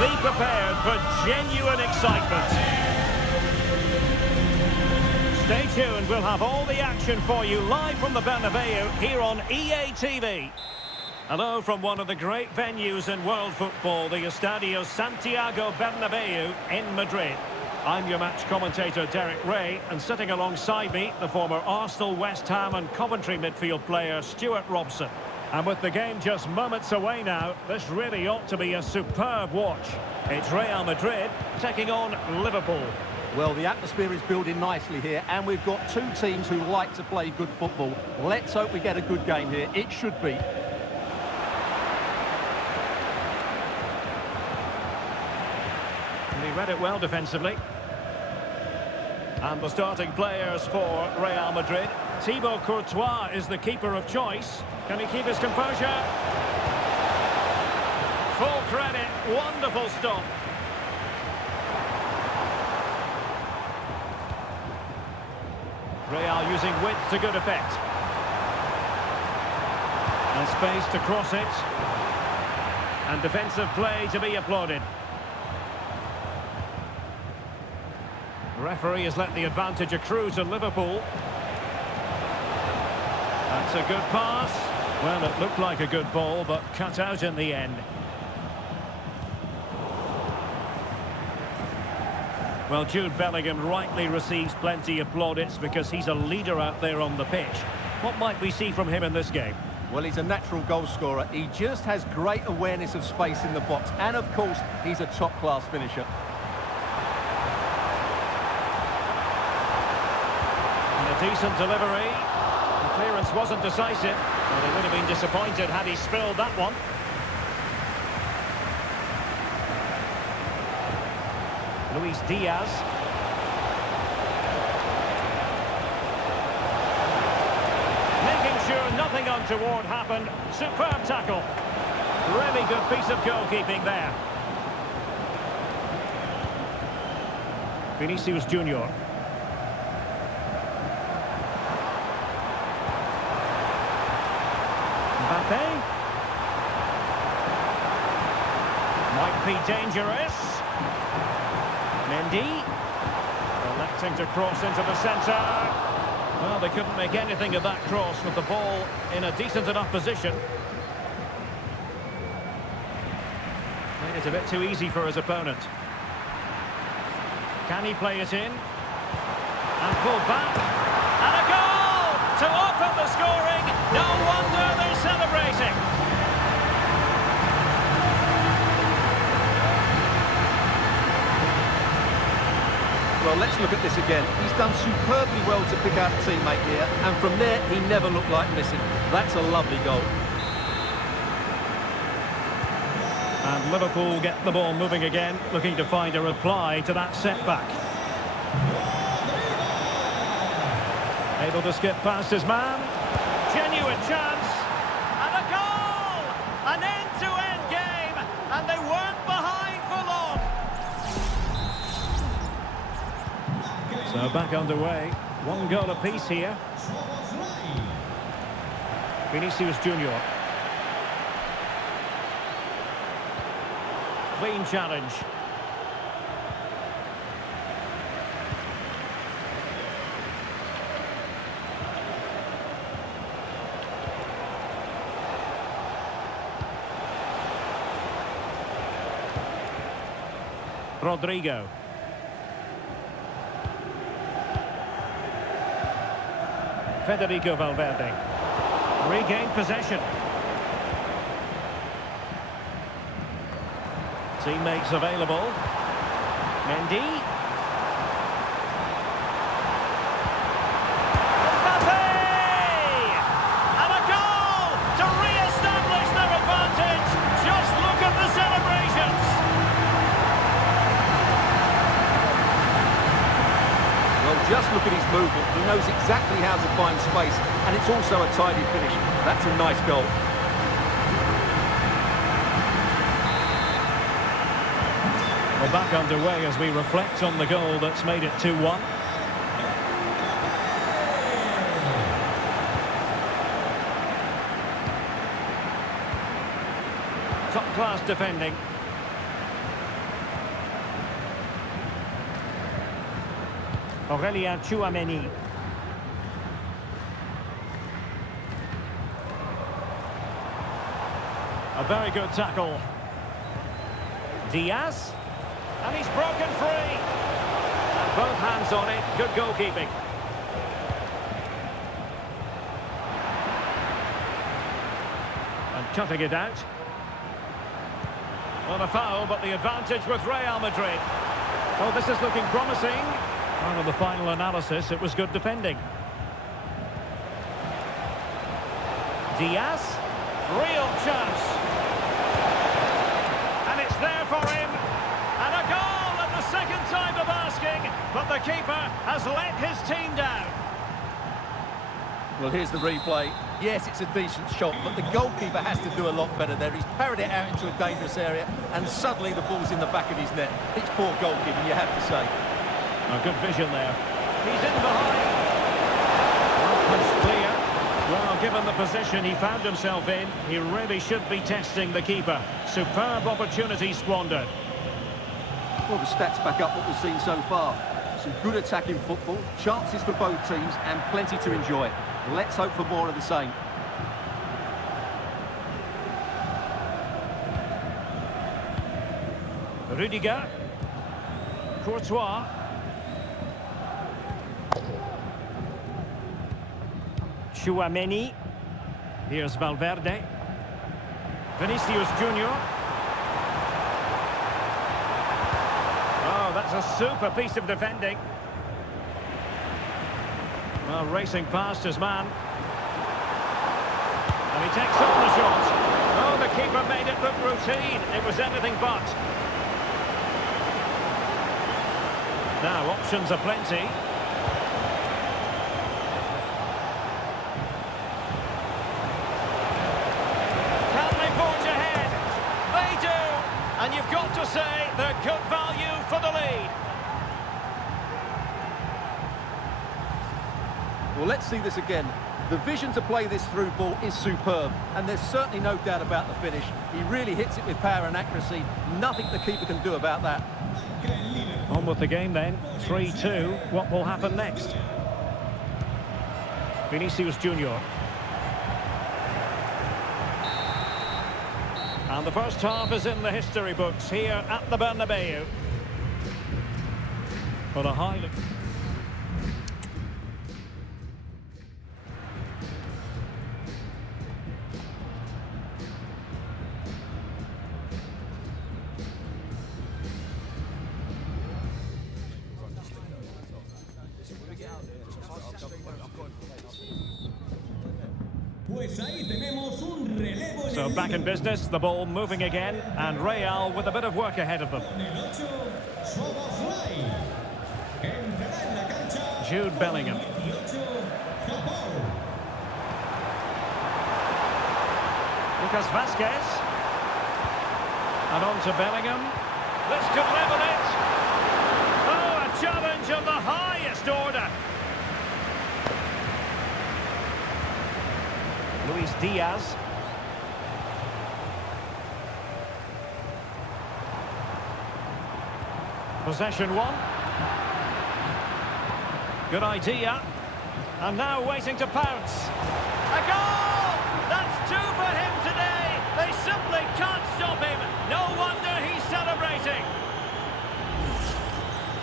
Be prepared for genuine excitement. Stay tuned, we'll have all the action for you live from the Bernabeu here on EA TV. Hello from one of the great venues in world football, the Estadio Santiago Bernabeu in Madrid. I'm your match commentator Derek Ray, and sitting alongside me, the former Arsenal, West Ham and Coventry midfield player Stuart Robson. And with the game just moments away now, this really ought to be a superb watch. It's Real Madrid taking on Liverpool. Well, the atmosphere is building nicely here, and we've got two teams who like to play good football. Let's hope we get a good game here. It should be. And he read it well defensively. And the starting players for Real Madrid. Thibaut Courtois is the keeper of choice. Can he keep his composure? Full credit, wonderful stop. Real using width to good effect. And space to cross it. And defensive play to be applauded. The referee has let the advantage accrue to Liverpool. That's a good pass. Well, it looked like a good ball, but cut out in the end. Well, Jude Bellingham rightly receives plenty of plaudits because he's a leader out there on the pitch. What might we see from him in this game? Well, he's a natural goal scorer. He just has great awareness of space in the box. And, of course, he's a top-class finisher. And a decent delivery. The clearance wasn't decisive. Well, he would have been disappointed had he spilled that one. Luis Diaz. Making sure nothing untoward happened. Superb tackle. Really good piece of goalkeeping there. Vinicius Junior. Mbappe. Might be dangerous. Mendy, electing to cross into the centre. Well, they couldn't make anything of that cross with the ball in a decent enough position. Made it a bit too easy for his opponent. Can he play it in? And pull back. And a goal to open the scoring. No wonder they're celebrating. Well, let's look at this again. He's done superbly well to pick out a teammate here, and from there, he never looked like missing. That's a lovely goal. And Liverpool get the ball moving again, looking to find a reply to that setback. Able to skip past his man. Genuine chance. And a goal! An end-to-end game, and they weren't behind for long. So back underway. One goal apiece here. Vinicius Junior. Clean challenge. Rodrigo. Federico Valverde. Regained possession. Teammates available. Mendy. Mbappe! And a goal to re-establish their advantage. Just look at the celebrations. Well, just look at his movement. He knows exactly how to find space, and it's also a tidy finish. That's a nice goal. We're back underway as we reflect on the goal that's made it 2-1. Top-class defending. Aurélien Tchouaméni. A very good tackle. Diaz. And he's broken free. And both hands on it. Good goalkeeping. And cutting it out. Well, a foul, but the advantage with Real Madrid. Oh, this is looking promising. Out of the final analysis, it was good defending. Diaz. Real chance. And it's there for him. And a goal at the second time of asking. But the keeper has let his team down. Well, here's the replay. Yes, it's a decent shot, but the goalkeeper has to do a lot better there. He's parried it out into a dangerous area, and suddenly the ball's in the back of his net. It's poor goalkeeping, you have to say. A good vision there. He's in behind. That's clear. Well, given the position he found himself in, he really should be testing the keeper. Superb opportunity squandered. Well, the stats back up what we've seen so far. Some good attacking football, chances for both teams, and plenty to enjoy. Let's hope for more of the same. Rudiger. Courtois. Tchouaméni. Here's Valverde. Vinicius Junior. Oh, that's a super piece of defending. Well, racing past his man. And he takes on the shot. Oh, the keeper made it look routine. It was anything but. Now, options are plenty. Can they forge ahead? They do. And you've got to say they're good value for the lead. Well, let's see this again. The vision to play this through ball is superb, and there's certainly no doubt about the finish. He really hits it with power and accuracy. Nothing the keeper can do about that. On with the game then. 3-2. What will happen next? Vinicius Junior. And the first half is in the history books here at the Bernabeu. For a highly... So back in business, the ball moving again, and Real with a bit of work ahead of them. Jude Bellingham. Lucas Vazquez. And on to Bellingham. This could level it. Oh, a challenge of the highest order. Luis Diaz. Possession one. Good idea. And now waiting to pounce. A goal! That's two for him today. They simply can't stop him. No wonder he's celebrating.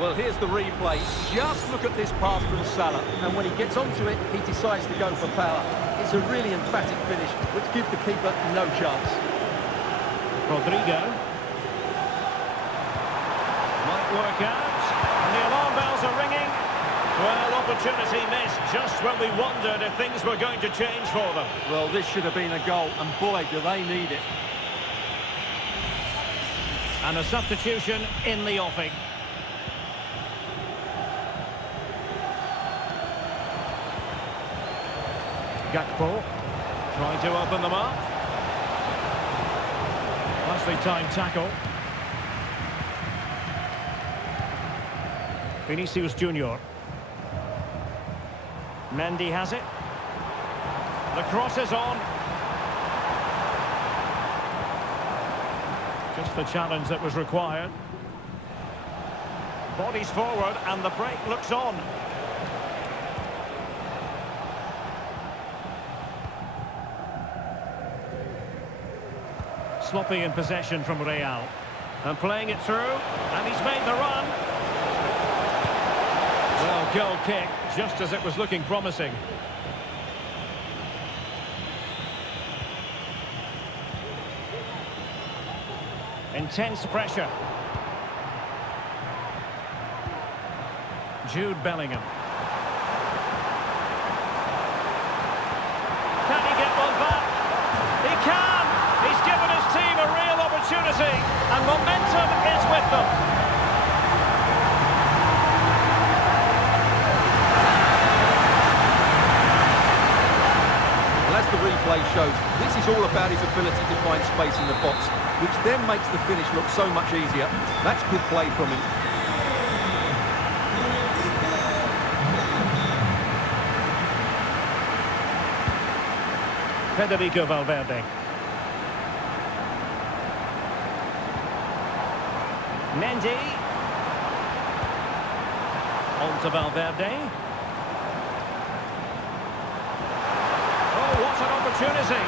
Well, here's the replay. Just look at this pass from Salah. And when he gets onto it, he decides to go for power. It's a really emphatic finish, which gives the keeper no chance. Rodrigo. Might work out. And the alarm bells are ringing. Well, opportunity missed just when we wondered if things were going to change for them. Well, this should have been a goal, and boy, do they need it. And a substitution in the offing. Gakpo trying to open them up. Nicely timed tackle. Vinicius Junior. Mendy has it. The cross is on. Just the challenge that was required. Bodies forward and the break looks on. Sloppy in possession from Real. And playing it through, and he's made the run. Well, goal kick, just as it was looking promising. Intense pressure. Jude Bellingham. Can he get one back? He can! He's given his team a real opportunity, and momentum is with them. Well, as the replay shows, this is all about his ability to find space in the box, which then makes the finish look so much easier. That's good play from him. Federico Valverde. Mendy. On to Valverde. Oh, what an opportunity.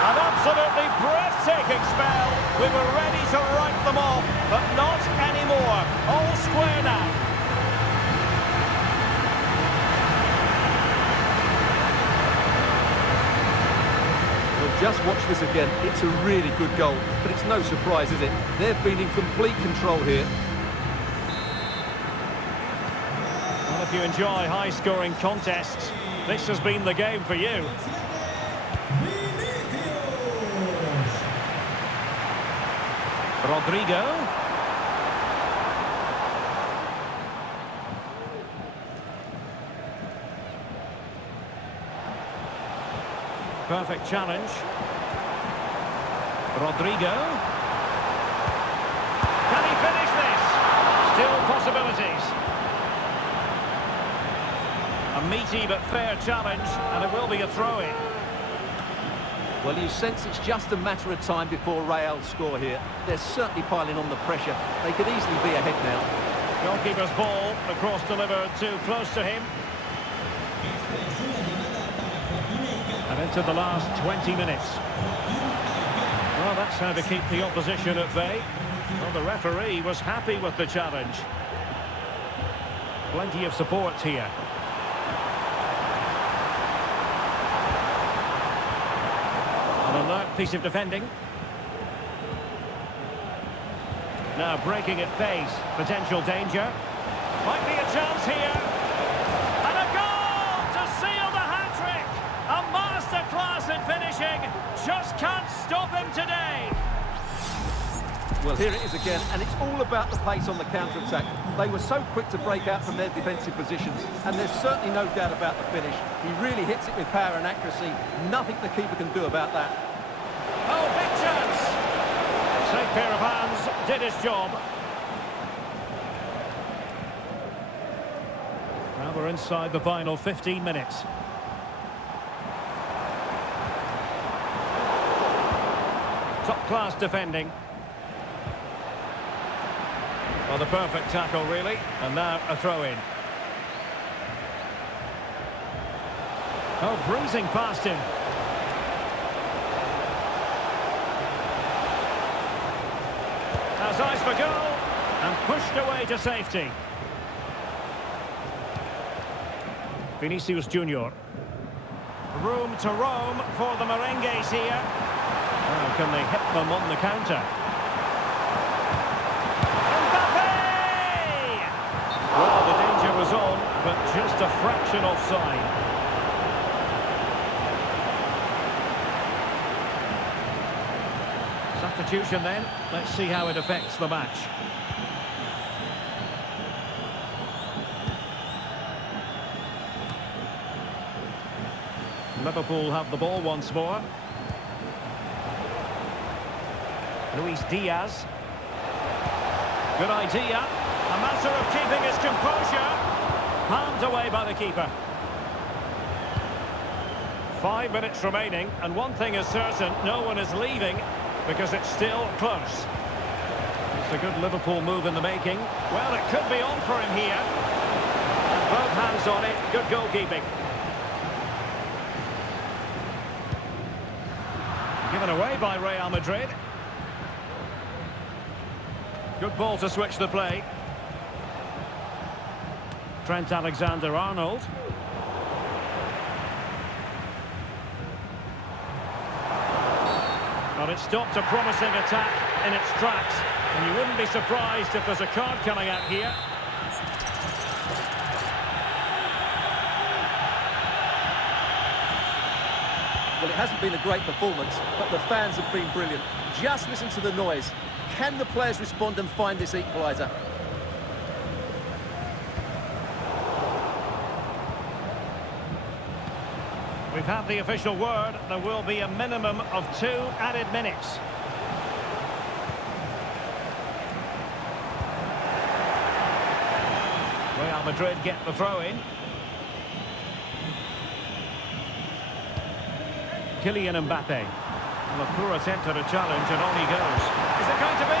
An absolutely breathtaking spell. We were ready to write them off, but not anymore. All square now. Just watch this again. It's a really good goal, but it's no surprise, is it? They've been in complete control here. Well, if you enjoy high-scoring contests, this has been the game for you. Rodrigo. Perfect challenge. Rodrigo. Can he finish this? Still possibilities. A meaty but fair challenge, and it will be a throw-in. Well, you sense it's just a matter of time before Real score here. They're certainly piling on the pressure. They could easily be ahead now. Goalkeeper's ball, the cross delivered too close to him. And into the last 20 minutes. Well, that's how to keep the opposition at bay. Well, the referee was happy with the challenge. Plenty of support here. An alert piece of defending. Now breaking at pace. Potential danger. Might be a chance here. And a goal to seal the hat-trick. A masterclass in finishing. Just can't stop him today. Well, here it is again, and it's all about the pace on the counter-attack. They were so quick to break out from their defensive positions, and there's certainly no doubt about the finish. He really hits it with power and accuracy. Nothing the keeper can do about that. Oh, big chance. Safe pair of hands, did his job. Now we're inside the final 15 minutes. Top-class defending. Well, the perfect tackle, really. And now a throw-in. Oh, breezing past him. Has eyes for goal. And pushed away to safety. Vinicius Junior. Room to roam for the Merengues here. Oh, can they hit them on the counter? Well, the danger was on, but just a fraction offside. Substitution then. Let's see how it affects the match. Liverpool have the ball once more. Luis Diaz. Good idea. A matter of keeping his composure. Palmed away by the keeper. 5 minutes remaining, and one thing is certain, no one is leaving because it's still close. a good Liverpool move in the making. Well, it could be on for him here. And both hands on it. Good goalkeeping. Given away by Real Madrid. Good ball to switch the play. Trent Alexander-Arnold. But it stopped a promising attack in its tracks. And you wouldn't be surprised if there's a card coming out here. Well, it hasn't been a great performance, but the fans have been brilliant. Just listen to the noise. Can the players respond and find this equaliser? We've had the official word. There will be a minimum of 2 added minutes. Real Madrid get the throw-in. Kylian Mbappe. Well, a poor attempt at a challenge, and on he goes. Is it going to be?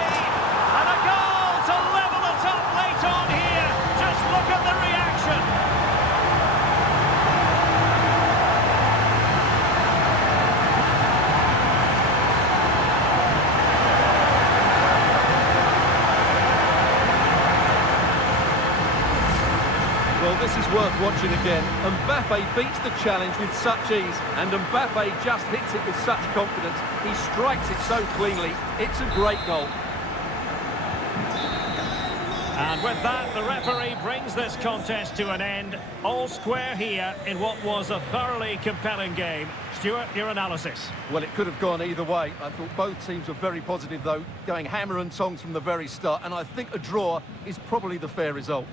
And a goal to level it up late on here. Just look at the reaction. Well, this is worth watching again. Mbappe beats the challenge with such ease, and Mbappe just hits it with such confidence. He strikes it so cleanly. It's a great goal. And with that, the referee brings this contest to an end. All square here in what was a thoroughly compelling game. Stuart, your analysis. Well, it could have gone either way. I thought both teams were very positive, though, going hammer and tongs from the very start, and I think a draw is probably the fair result.